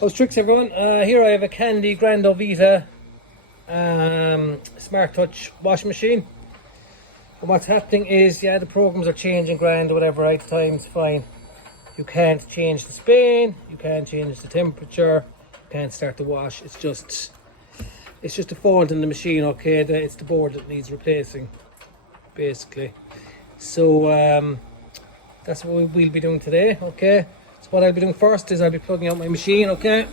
How's tricks, everyone? Here I have a Candy Grando Vita Smart Touch washing machine. And what's happening is, the programs are changing grand or whatever, right? The time's fine. You can't change the spin, you can't change the temperature, you can't start the wash. It's just a fault in the machine, okay? It's the board that needs replacing, basically. So that's what we'll be doing today, okay? So what I'll be doing first is I'll be plugging out my machine, okay?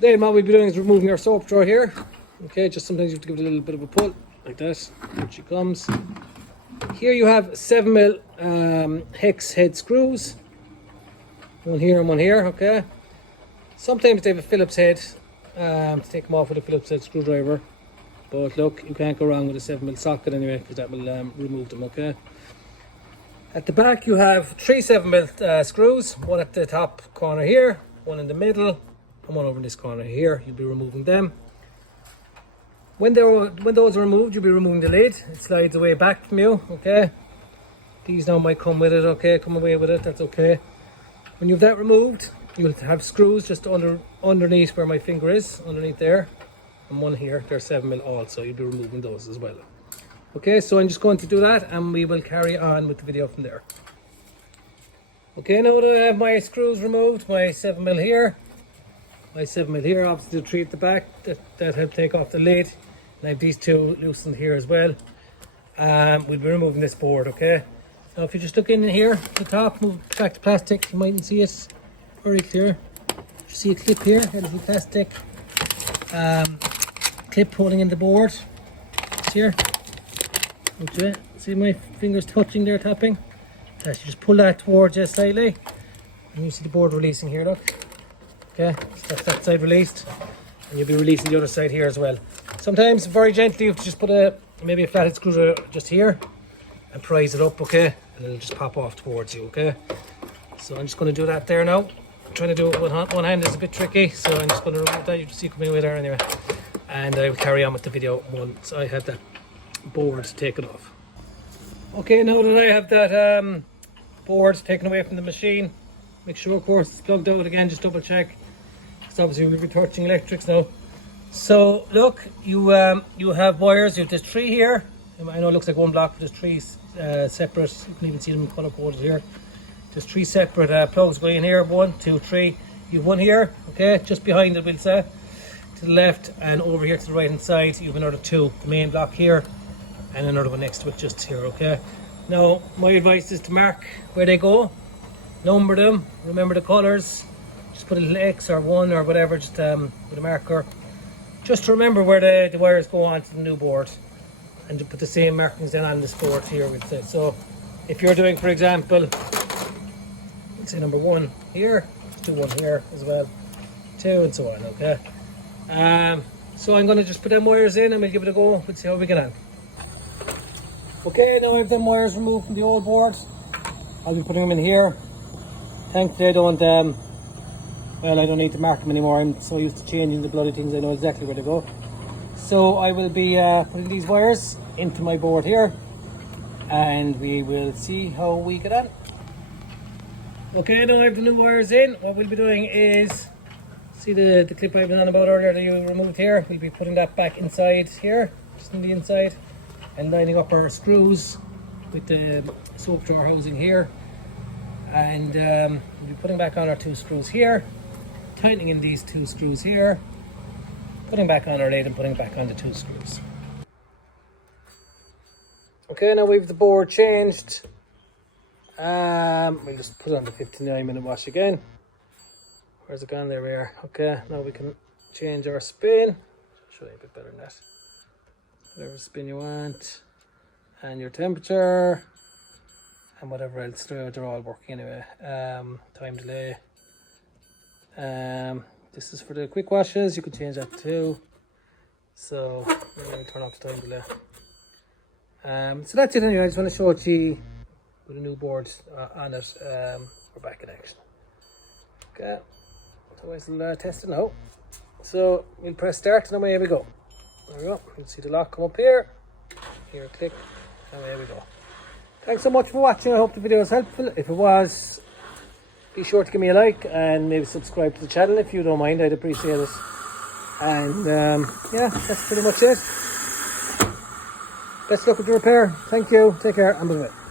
Then what we'll be doing is removing our soap drawer here. Okay, just sometimes you have to give it a little bit of a pull, like that. Here she comes. Here you have 7mm hex head screws. One here and one here, okay? Sometimes they have a Phillips head to take them off with a Phillips head screwdriver. But look, you can't go wrong with a 7mm socket anyway, because that will remove them, okay? At the back you have 3 7mm screws, one at the top corner here, one in the middle, and one over in this corner here. You'll be removing them. When those are removed, you'll be removing the lid. It slides away back from you, okay? These now might come with it, okay? Come away with it, that's okay. When you have that removed, you'll have screws just underneath where my finger is, underneath there. And one here, they're 7mm also. You'll be removing those as well. Okay, so I'm just going to do that and we will carry on with the video from there. Okay, now that I have my screws removed, my 7mm here, obviously the 3 at the back that help take off the lid. And I have these 2 loosened here as well. We'll be removing this board, okay? Now if you just look in here at the top, move back to plastic, you mightn't see it very clear. You see a clip here, a little plastic clip holding in the board. It's here. Okay, see my fingers touching there, tapping. So you just pull that towards you slightly, and you see the board releasing here, look. Okay, so that's that side released, and you'll be releasing the other side here as well. Sometimes very gently you have to just put maybe a flathead screwdriver just here and prise it up, okay, and it'll just pop off towards you, okay. So I'm just going to do that there now. I'm trying to do it with one hand is a bit tricky, so I'm just going to remove that. You can see coming away there anyway, and I will carry on with the video once I have that board taken off. Okay, now that I have that board taken away from the machine, make sure of course it's plugged out again, just double check, because obviously we'll be touching electrics now. So look, you have wires. You have this 3 here. I know it looks like one block, but there's 3 separate, you can even see them color coded here. There's 3 separate plugs going in here, 1, 2, 3. You have one here, okay, just behind it, we'll say, to the left, and over here to the right hand side you have another 2, the main block here, and another one next to it just here, okay. Now my advice is to mark where they go, number them, remember the colors, just put a little X or 1 or whatever, just with a marker, just to remember where the wires go on to the new board, and to put the same markings then on this board here, we'd say. So if you're doing, for example, let's say number 1 here, let's do 1 here as well, 2, and so on, okay. So I'm going to just put them wires in and we'll give it a go. We'll see how we get on. Okay, now I have them wires removed from the old board. I'll be putting them in here. Thankfully I don't need to mark them anymore. I'm so used to changing the bloody things, I know exactly where to go. So I will be putting these wires into my board here, and we will see how we get on. Okay, now I have the new wires in. What we'll be doing is, see the clip I've been on about earlier that you removed here, we'll be putting that back inside here, just in the inside, and lining up our screws with the soap drawer housing here, and we'll be putting back on our 2 screws here, tightening in these 2 screws here, putting back on our lid and putting back on the 2 screws. Okay, now we've the board changed. We'll just put it on the 59-minute wash again. Where's it gone? There we are. Okay, now we can change our spin. Show you a bit better than that. Whatever spin you want, and your temperature, and whatever else. They're all working anyway. Time delay. This is for the quick washes. You can change that too. So let me turn off the time delay. So that's it anyway. I just want to show it to you with a new board on it. We're back in action. Okay. So we'll test it now. So we'll press start and away we go. There we go. You can see the lock come up here. Here, click, and away we go. Thanks so much for watching. I hope the video was helpful. If it was, be sure to give me a like and maybe subscribe to the channel if you don't mind. I'd appreciate it. And yeah, that's pretty much it. Best luck with the repair. Thank you. Take care and bye-bye.